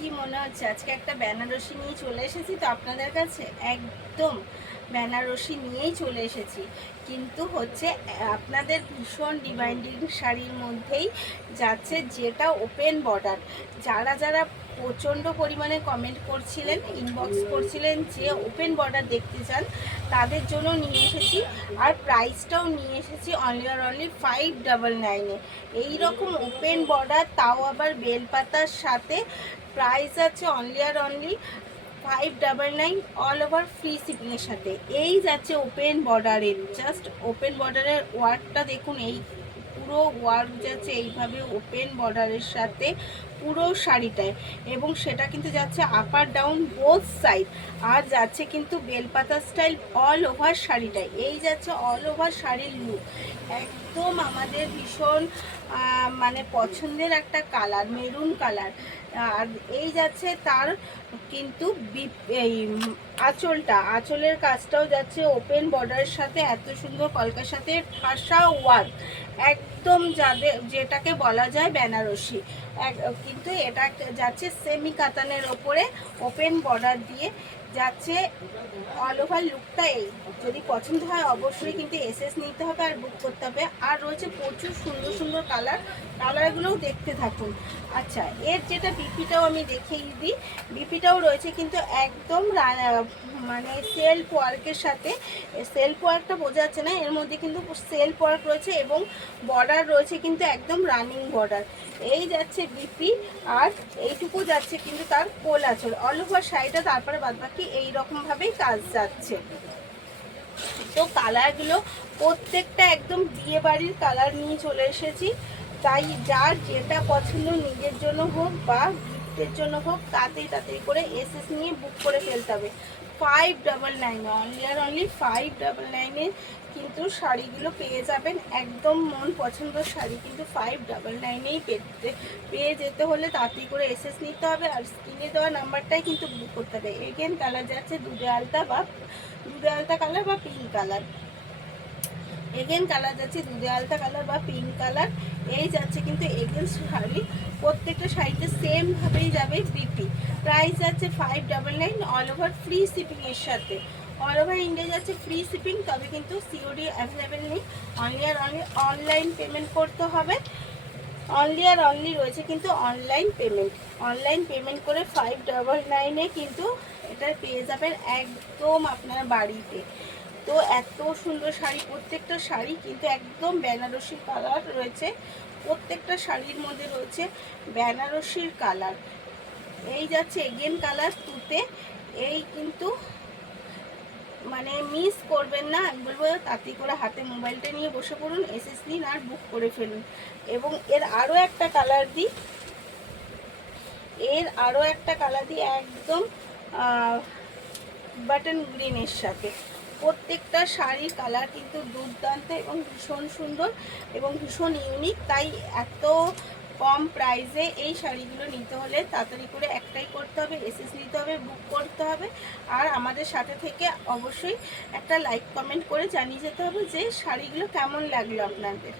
কি মনে হচ্ছে আজকে একটা বেনারসি নিয়ে চলে এসেছি তো আপনাদের কাছে একদম বেনারসি নিয়েই চলে এসেছি। কিন্তু হচ্ছে আপনাদের ভীষণ ডিমান্ডিং শাড়ির মধ্যেই যাচ্ছে, যেটা ওপেন বর্ডার। যারা যারা প্রচণ্ড পরিমাণে কমেন্ট করছিলেন, ইনবক্স করছিলেন যে ওপেন বর্ডার দেখতে চান, তাদের জন্য নিয়ে এসেছি। আর প্রাইসটাও নিয়ে এসেছি অনলি 599-এ। এইরকম ওপেন বর্ডার, তাও আবার বেলপাতার সাথে। প্রাইস আছে অনলি 599, অল ওভার ফ্রি শিপিংয়ের সাথে। এই যাচ্ছে ওপেন বর্ডারের, জাস্ট ওপেন বর্ডারের ওয়ার্কটা দেখুন। এই পুরো ওয়ার্ক যাচ্ছে এইভাবে ওপেন বর্ডারের সাথে পুরো শাড়িটায়, এবং সেটা কিন্তু যাচ্ছে আপার ডাউন বোথ সাইড। আর যাচ্ছে কিন্তু বেলপাতা স্টাইল অল ওভার শাড়িটায়। এই যাচ্ছে অল ওভার শাড়ির লুক, একদম আমাদের ভীষণ মানে পছন্দের একটা কালার, মেরুন কালার। আর এই যাচ্ছে তার কিন্তু এই আঁচলের কাজটাও যাচ্ছে ওপেন বর্ডারের সাথে, এত সুন্দর কলকার সাথে ঠাসা ওয়ার্ক, একদম যেটাকে বলা যায় বেনারসি। কিন্তু এটা যাচ্ছে সেমি কাতানের ওপরে ওপেন বর্ডার দিয়ে যাচ্ছে। অল ওভার লুকটা এই, যদি পছন্দ হয় অবশ্যই কিন্তু এসএস নিতে হবে আর বুক করতে হবে। আর রয়েছে প্রচুর সুন্দর সুন্দর কালারগুলোও দেখতে থাকুন। আচ্ছা, এর যেটা বিপিটাও আমি দেখিয়ে দিই। বিপিটাও রয়েছে কিন্তু একদম মানে সেলফ ওয়ার্কের সাথে। সেলফ ওয়ার্কটা বোঝা যাচ্ছে না, এর মধ্যে কিন্তু সেলফ ওয়ার্ক রয়েছে এবং বর্ডার রয়েছে কিন্তু একদম রানিং বর্ডার। এই যাচ্ছে বিপি, আর এইটুকু যাচ্ছে কিন্তু তার কোল আঁচল অল ওভার শাড়িটা। তারপরে বাদবাকি এইরকমভাবেই কাজ যাচ্ছে। তো কালারগুলো প্রত্যেকটা একদম বিয়ে বাড়ির কালার নিয়ে চলে এসেছি। তাই যার যেটা পছন্দ, নিজের জন্য হোক বা গিফটের জন্য হোক, তাড়াতাড়ি করে এসএস নিয়ে বুক করে ফেলতে হবে। 599, অনলি 599-এ কিন্তু শাড়িগুলো পেয়ে যাবেন। একদম মন পছন্দের শাড়ি কিন্তু 599-এই পেয়ে যেতে হলে তাড়াতাড়ি করে এসএস নিতে হবে। আর স্ক্রিনে দেওয়া নাম্বারটাই কিন্তু বুক করতে হবে। এগেন কালার যাচ্ছে দুধে আলতা কালার বা পিঙ্ক কালার। এগেন কালার যাচ্ছে দুধে আলতা কালার বা পিঙ্ক কালার। এই যাচ্ছে কিন্তু এগেন শাড়ি, প্রত্যেকটা শাড়িতে সেম ভাবেই যাবে বিপি। প্রাইস যাচ্ছে 599, অল ওভার ফ্রি শিপিংয়ের সাথে। অল ওভার ইন্ডিয়া যাচ্ছে ফ্রি শিপিং, তবে কিন্তু সিওডি অ্যাভেলেবেল নেই। অনলি অনলাইন পেমেন্ট করতে হবে। অনলি রয়েছে কিন্তু অনলাইন পেমেন্ট করে 599-এ কিন্তু এটা পেয়ে যাবেন একদম আপনার বাড়িতে। তো এত সুন্দর শাড়ি, প্রত্যেকটা শাড়ি কিন্তু একদম বেনারসি কালার রয়েছে। প্রত্যেকটা শাড়ির মধ্যে রয়েছে বেনারসির কালার। এই যাচ্ছে এগেন কালার তুতে। এই কিন্তু মানে মিস করবেন না, আমি বলবো তাড়াতাড়ি করে হাতে মোবাইলটা নিয়ে বসে পড়ুন, এসএস নিন আর বুক করে ফেলুন। এবং এর আরও একটা কালার দিই, একদম বাটন গ্রিনের সাথে। প্রত্যেকটা শাড়ির কালার কিন্তু দুর্দান্ত এবং ভীষণ সুন্দর এবং ভীষণ ইউনিক। তাই এত কম প্রাইসে এই শাড়িগুলো নিতে হলে তাড়াতাড়ি করে একটাই করতে হবে, এসএস নিতে হবে, বুক করতে হবে। আর আমাদের সাথে থেকে অবশ্যই একটা লাইক কমেন্ট করে জানিয়ে যেতে হবে যে শাড়িগুলো কেমন লাগলো আপনাদের।